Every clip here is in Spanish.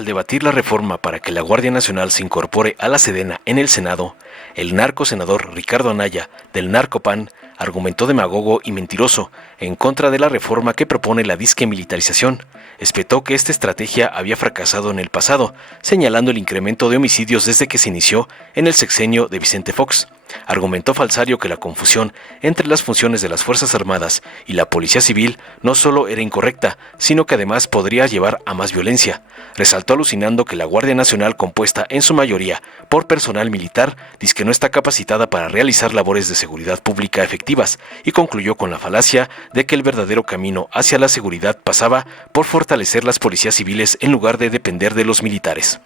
Al debatir la reforma para que la Guardia Nacional se incorpore a la Sedena en el Senado, el narcosenador Ricardo Anaya, del Narcopan, argumentó demagogo y mentiroso en contra de la reforma que propone la disque militarización. Espetó que esta estrategia había fracasado en el pasado, señalando el incremento de homicidios desde que se inició en el sexenio de Vicente Fox. Argumentó Falsario que la confusión entre las funciones de las Fuerzas Armadas y la Policía Civil no solo era incorrecta, sino que además podría llevar a más violencia. Resaltó alucinando que la Guardia Nacional, compuesta en su mayoría por personal militar, dice que no está capacitada para realizar labores de seguridad pública efectivas, y concluyó con la falacia de que el verdadero camino hacia la seguridad pasaba por fortalecer las policías civiles en lugar de depender de los militares.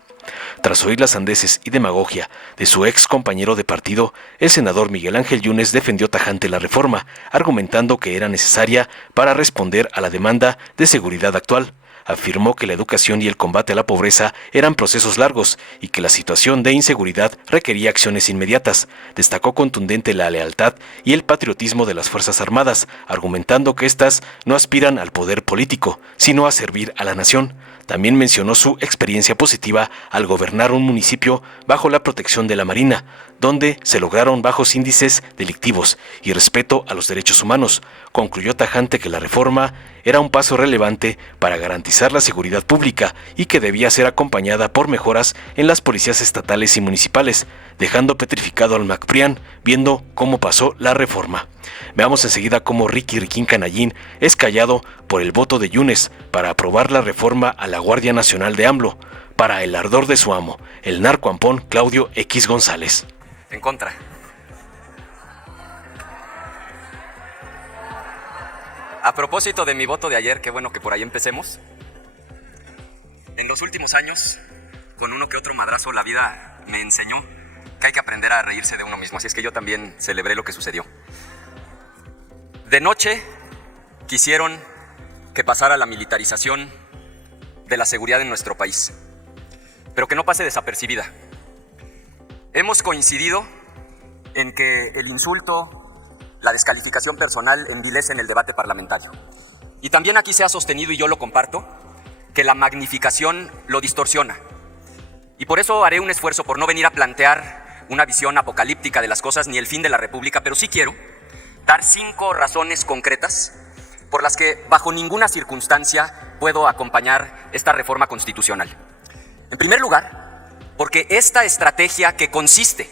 Tras oír las sandeces y demagogia de su ex compañero de partido, el senador Miguel Ángel Yunes defendió tajante la reforma, argumentando que era necesaria para responder a la demanda de seguridad actual. Afirmó que la educación y el combate a la pobreza eran procesos largos y que la situación de inseguridad requería acciones inmediatas. Destacó contundente la lealtad y el patriotismo de las Fuerzas Armadas, argumentando que éstas no aspiran al poder político, sino a servir a la nación. También mencionó su experiencia positiva al gobernar un municipio bajo la protección de la Marina, donde se lograron bajos índices delictivos y respeto a los derechos humanos. Concluyó tajante que la reforma era un paso relevante para garantizar la seguridad pública y que debía ser acompañada por mejoras en las policías estatales y municipales, dejando petrificado al MacPrián viendo cómo pasó la reforma. Veamos enseguida cómo Riquín Canallín es callado por el voto de Yunes para aprobar la reforma a la Guardia Nacional de AMLO, para el ardor de su amo, el narcoampón Claudio X González. En contra. A propósito de mi voto de ayer, qué bueno que por ahí empecemos. En los últimos años, con uno que otro madrazo, la vida me enseñó que hay que aprender a reírse de uno mismo. Así es que yo también celebré lo que sucedió. De noche quisieron que pasara la militarización de la seguridad en nuestro país, pero que no pase desapercibida. Hemos coincidido en que el insulto, la descalificación personal envilecen el debate parlamentario. Y también aquí se ha sostenido, y yo lo comparto, que la magnificación lo distorsiona. Y por eso haré un esfuerzo por no venir a plantear una visión apocalíptica de las cosas ni el fin de la República, pero sí quiero dar 5 razones concretas por las que bajo ninguna circunstancia puedo acompañar esta reforma constitucional. En primer lugar, porque esta estrategia que consiste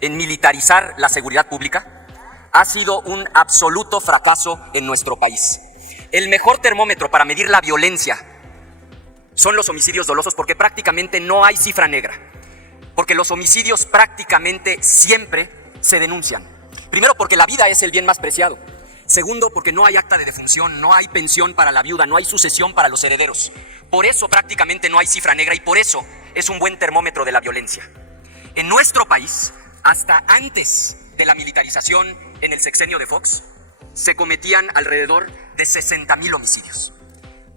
en militarizar la seguridad pública ha sido un absoluto fracaso en nuestro país. El mejor termómetro para medir la violencia son los homicidios dolosos, porque prácticamente no hay cifra negra, porque los homicidios prácticamente siempre se denuncian. Primero, porque la vida es el bien más preciado. Segundo, porque no hay acta de defunción, no hay pensión para la viuda, no hay sucesión para los herederos. Por eso prácticamente no hay cifra negra y por eso es un buen termómetro de la violencia. En nuestro país, hasta antes de la militarización en el sexenio de Fox, se cometían alrededor de 60,000 homicidios.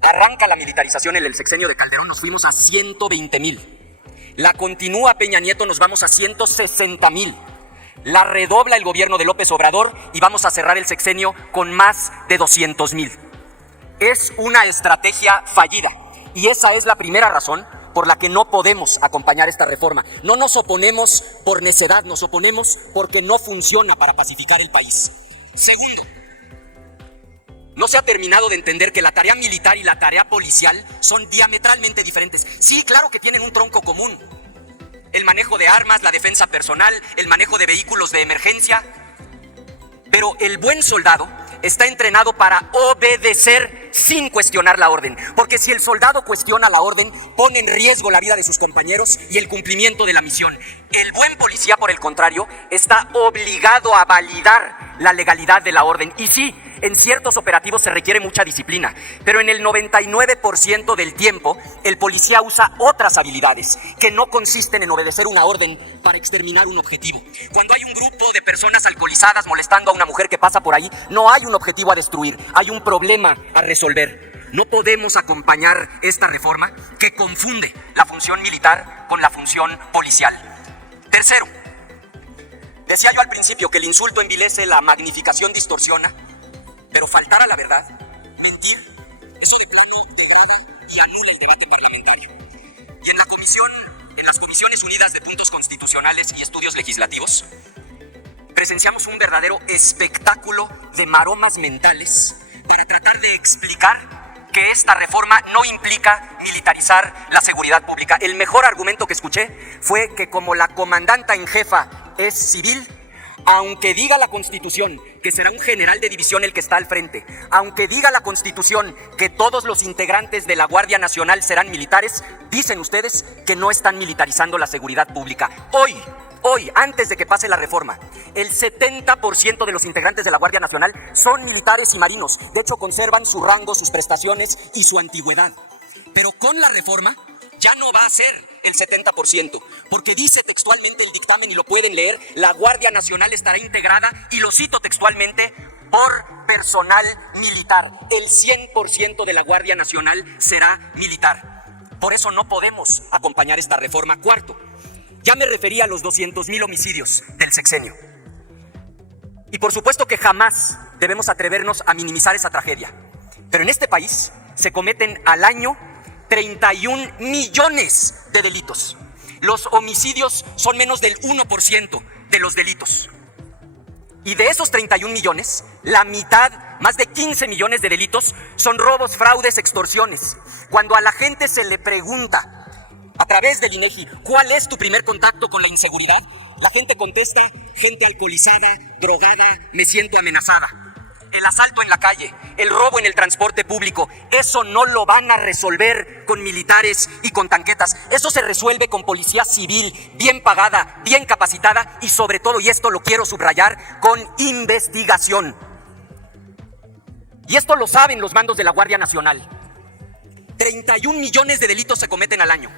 Arranca la militarización en el sexenio de Calderón, nos fuimos a 120,000. La continúa Peña Nieto, nos vamos a 160,000. La redobla el gobierno de López Obrador y vamos a cerrar el sexenio con más de 200,000. Es una estrategia fallida y esa es la primera razón por la que no podemos acompañar esta reforma. No nos oponemos por necedad, nos oponemos porque no funciona para pacificar el país. Segundo, no se ha terminado de entender que la tarea militar y la tarea policial son diametralmente diferentes. Sí, claro que tienen un tronco común: el manejo de armas, la defensa personal, el manejo de vehículos de emergencia. Pero el buen soldado está entrenado para obedecer sin cuestionar la orden. Porque si el soldado cuestiona la orden, pone en riesgo la vida de sus compañeros y el cumplimiento de la misión. El buen policía, por el contrario, está obligado a validar la legalidad de la orden. Y sí, en ciertos operativos se requiere mucha disciplina, pero en el 99% del tiempo el policía usa otras habilidades que no consisten en obedecer una orden para exterminar un objetivo. Cuando hay un grupo de personas alcoholizadas molestando a una mujer que pasa por ahí, no hay un objetivo a destruir, hay un problema a resolver. No podemos acompañar esta reforma que confunde la función militar con la función policial. Tercero, decía yo al principio que el insulto envilece, la magnificación distorsiona. Pero faltar a la verdad, mentir, eso de plano degrada y anula el debate parlamentario. Y en las Comisiones Unidas de Puntos Constitucionales y Estudios Legislativos, presenciamos un verdadero espectáculo de maromas mentales para tratar de explicar que esta reforma no implica militarizar la seguridad pública. El mejor argumento que escuché fue que como la comandanta en jefa es civil, aunque diga la Constitución que será un general de división el que está al frente, aunque diga la Constitución que todos los integrantes de la Guardia Nacional serán militares, dicen ustedes que no están militarizando la seguridad pública. Hoy, antes de que pase la reforma, el 70% de los integrantes de la Guardia Nacional son militares y marinos. De hecho, conservan su rango, sus prestaciones y su antigüedad. Pero con la reforma ya no va a ser el 70%, porque dice textualmente el dictamen, y lo pueden leer, la Guardia Nacional estará integrada, y lo cito textualmente, por personal militar. El 100% de la Guardia Nacional será militar. Por eso no podemos acompañar esta reforma. Cuarto, ya me refería a los 200,000 homicidios del sexenio. Y por supuesto que jamás debemos atrevernos a minimizar esa tragedia. Pero en este país se cometen al año 31 millones de delitos. Los homicidios son menos del 1% de los delitos. Y de esos 31 millones, la mitad, más de 15 millones de delitos, son robos, fraudes, extorsiones. Cuando a la gente se le pregunta a través del INEGI, ¿cuál es tu primer contacto con la inseguridad? La gente contesta, gente alcoholizada, drogada, me siento amenazada. El asalto en la calle, el robo en el transporte público, eso no lo van a resolver con militares y con tanquetas. Eso se resuelve con policía civil, bien pagada, bien capacitada y sobre todo, y esto lo quiero subrayar, con investigación. Y esto lo saben los mandos de la Guardia Nacional. 31 millones de delitos se cometen al año.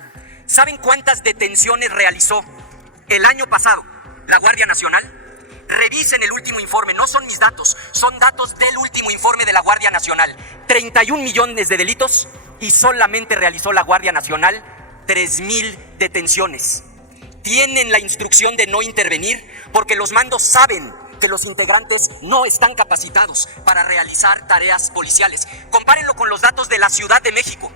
¿Saben cuántas detenciones realizó el año pasado la Guardia Nacional? Revisen el último informe, no son mis datos, son datos del último informe de la Guardia Nacional. 31 millones de delitos y solamente realizó la Guardia Nacional 3,000 detenciones. Tienen la instrucción de no intervenir porque los mandos saben que los integrantes no están capacitados para realizar tareas policiales. Compárenlo con los datos de la Ciudad de México.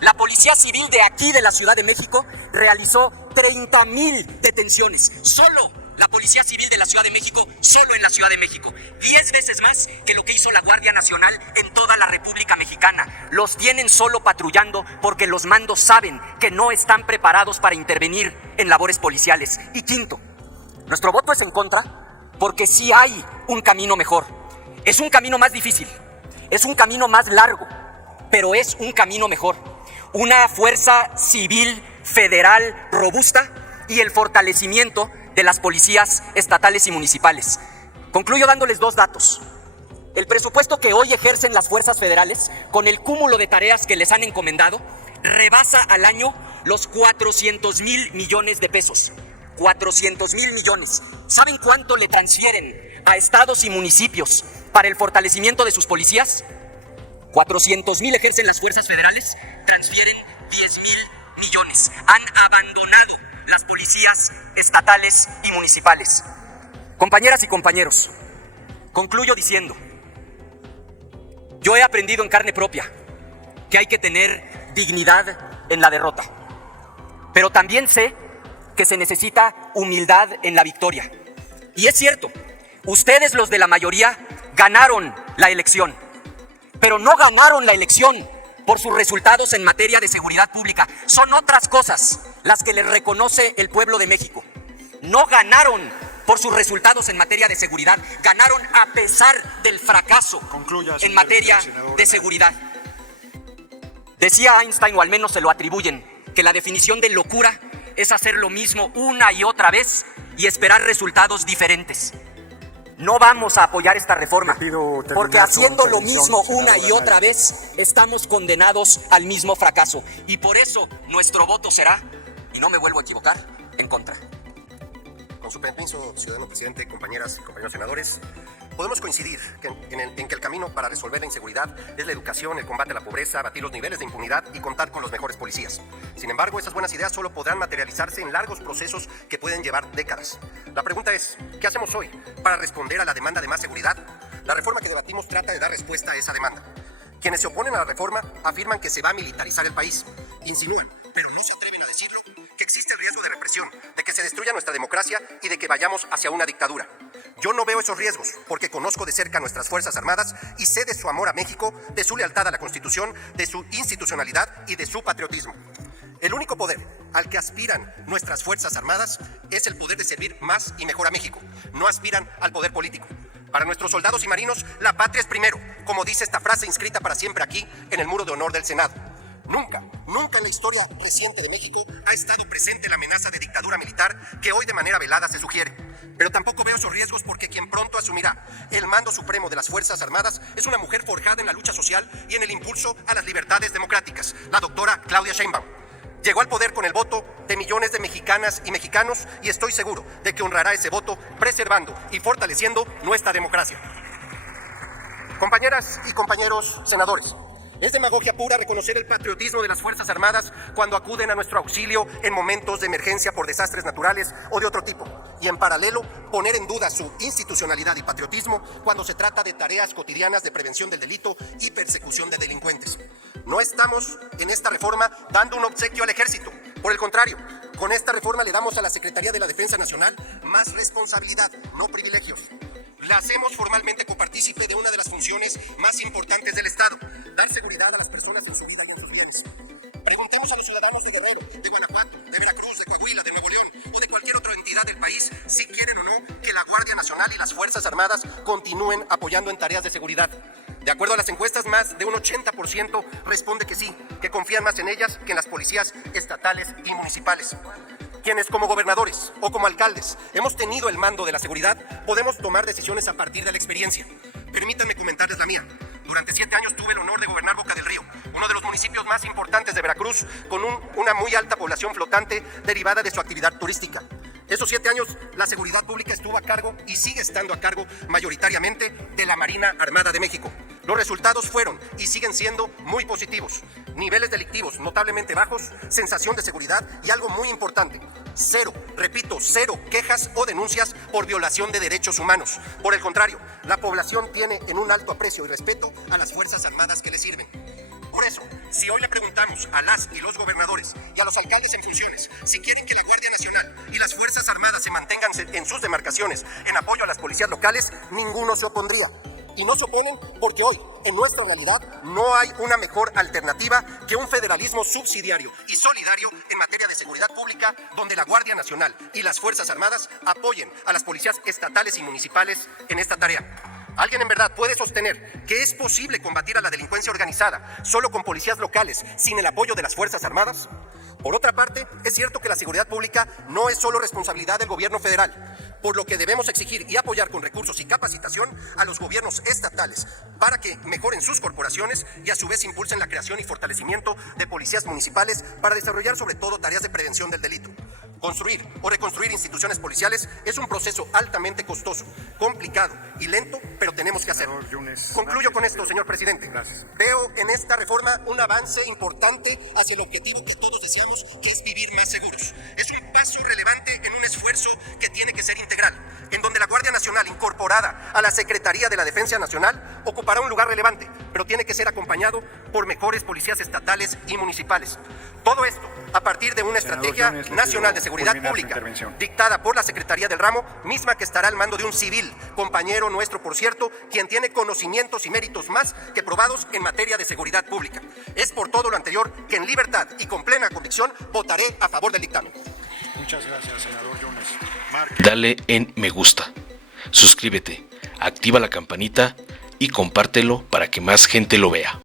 La Policía Civil de aquí de la Ciudad de México realizó 30,000 detenciones. Solo la Policía Civil de la Ciudad de México, solo en la Ciudad de México. 10 veces más que lo que hizo la Guardia Nacional en toda la República Mexicana. Los tienen solo patrullando porque los mandos saben que no están preparados para intervenir en labores policiales. Y quinto, nuestro voto es en contra porque sí hay un camino mejor. Es un camino más difícil, es un camino más largo, pero es un camino mejor. Una fuerza civil federal robusta y el fortalecimiento de las policías estatales y municipales. Concluyo dándoles 2 datos. El presupuesto que hoy ejercen las fuerzas federales, con el cúmulo de tareas que les han encomendado, rebasa al año los 400,000 millones de pesos. 400,000 millones. ¿Saben cuánto le transfieren a estados y municipios para el fortalecimiento de sus policías? 400,000 ejercen las fuerzas federales, transfieren 10,000 millones. Han abandonado las policías estatales y municipales. Compañeras y compañeros, concluyo diciendo, yo he aprendido en carne propia que hay que tener dignidad en la derrota, pero también sé que se necesita humildad en la victoria. Y es cierto, ustedes los de la mayoría ganaron la elección, pero no ganaron la elección por sus resultados en materia de seguridad pública. Son otras cosas las que les reconoce el pueblo de México. No ganaron por sus resultados en materia de seguridad, ganaron a pesar del fracaso en materia de seguridad. Decía Einstein, o al menos se lo atribuyen, que la definición de locura es hacer lo mismo una y otra vez y esperar resultados diferentes. No vamos a apoyar esta reforma, porque haciendo lo mismo una y otra vez, estamos condenados al mismo fracaso. Y por eso nuestro voto será, y no me vuelvo a equivocar, en contra. Con su permiso, ciudadano presidente, compañeras y compañeros senadores, podemos coincidir en que el camino para resolver la inseguridad es la educación, el combate a la pobreza, abatir los niveles de impunidad y contar con los mejores policías. Sin embargo, esas buenas ideas solo podrán materializarse en largos procesos que pueden llevar décadas. La pregunta es, ¿qué hacemos hoy para responder a la demanda de más seguridad? La reforma que debatimos trata de dar respuesta a esa demanda. Quienes se oponen a la reforma afirman que se va a militarizar el país. Insinúan, pero no se atreven a decirlo. de represión, de que se destruya nuestra democracia y de que vayamos hacia una dictadura. Yo no veo esos riesgos porque conozco de cerca a nuestras Fuerzas Armadas y sé de su amor a México, de su lealtad a la Constitución, de su institucionalidad y de su patriotismo. El único poder al que aspiran nuestras Fuerzas Armadas es el poder de servir más y mejor a México. No aspiran al poder político. Para nuestros soldados y marinos, la patria es primero, como dice esta frase inscrita para siempre aquí en el Muro de Honor del Senado. Nunca en la historia reciente de México ha estado presente la amenaza de dictadura militar que hoy de manera velada se sugiere. Pero tampoco veo esos riesgos porque quien pronto asumirá el mando supremo de las Fuerzas Armadas es una mujer forjada en la lucha social y en el impulso a las libertades democráticas, la doctora Claudia Sheinbaum. Llegó al poder con el voto de millones de mexicanas y mexicanos y estoy seguro de que honrará ese voto preservando y fortaleciendo nuestra democracia. Compañeras y compañeros senadores, es demagogia pura reconocer el patriotismo de las Fuerzas Armadas cuando acuden a nuestro auxilio en momentos de emergencia por desastres naturales o de otro tipo, y en paralelo poner en duda su institucionalidad y patriotismo cuando se trata de tareas cotidianas de prevención del delito y persecución de delincuentes. No estamos en esta reforma dando un obsequio al ejército. Por el contrario, con esta reforma le damos a la Secretaría de la Defensa Nacional más responsabilidad, no privilegios. La hacemos formalmente copartícipe de una de las funciones más importantes del Estado, dar seguridad a las personas en su vida y en sus bienes. Preguntemos a los ciudadanos de Guerrero, de Guanajuato, de Veracruz, de Coahuila, de Nuevo León o de cualquier otra entidad del país si quieren o no que la Guardia Nacional y las Fuerzas Armadas continúen apoyando en tareas de seguridad. De acuerdo a las encuestas, más de un 80% responde que sí, que confían más en ellas que en las policías estatales y municipales. Quienes como gobernadores o como alcaldes hemos tenido el mando de la seguridad, podemos tomar decisiones a partir de la experiencia. Permítanme comentarles la mía. Durante 7 años tuve el honor de gobernar Boca del Río, uno de los municipios más importantes de Veracruz, con una muy alta población flotante derivada de su actividad turística. Esos 7 años, la seguridad pública estuvo a cargo y sigue estando a cargo mayoritariamente de la Marina Armada de México. Los resultados fueron y siguen siendo muy positivos. Niveles delictivos notablemente bajos, sensación de seguridad y algo muy importante, cero quejas o denuncias por violación de derechos humanos. Por el contrario, la población tiene en un alto aprecio y respeto a las Fuerzas Armadas que le sirven. Por eso, si hoy le preguntamos a las y los gobernadores y a los alcaldes en funciones si quieren que la Guardia Nacional y las Fuerzas Armadas se mantengan en sus demarcaciones en apoyo a las policías locales, ninguno se opondría. Y no se oponen porque hoy, en nuestra realidad, no hay una mejor alternativa que un federalismo subsidiario y solidario en materia de seguridad pública, donde la Guardia Nacional y las Fuerzas Armadas apoyen a las policías estatales y municipales en esta tarea. ¿Alguien en verdad puede sostener que es posible combatir a la delincuencia organizada solo con policías locales, sin el apoyo de las Fuerzas Armadas? Por otra parte, es cierto que la seguridad pública no es solo responsabilidad del gobierno federal, por lo que debemos exigir y apoyar con recursos y capacitación a los gobiernos estatales para que mejoren sus corporaciones y a su vez impulsen la creación y fortalecimiento de policías municipales para desarrollar sobre todo tareas de prevención del delito. Construir o reconstruir instituciones policiales es un proceso altamente costoso, complicado y lento, pero tenemos que hacerlo. Concluyo con esto, señor presidente. Veo en esta reforma un avance importante hacia el objetivo que todos deseamos, que es vivir más seguros. Es un paso relevante en un esfuerzo que tiene que ser integral, en donde la Guardia Nacional, incorporada a la Secretaría de la Defensa Nacional, ocupará un lugar relevante, pero tiene que ser acompañado por mejores policías estatales y municipales. Todo esto a partir de una estrategia nacional de seguridad pública, dictada por la Secretaría del Ramo, misma que estará al mando de un civil, compañero nuestro, por cierto, quien tiene conocimientos y méritos más que probados en materia de seguridad pública. Es por todo lo anterior que en libertad y con plena convicción votaré a favor del dictamen. Muchas gracias, senador Jones. Dale en me gusta, suscríbete, activa la campanita y compártelo para que más gente lo vea.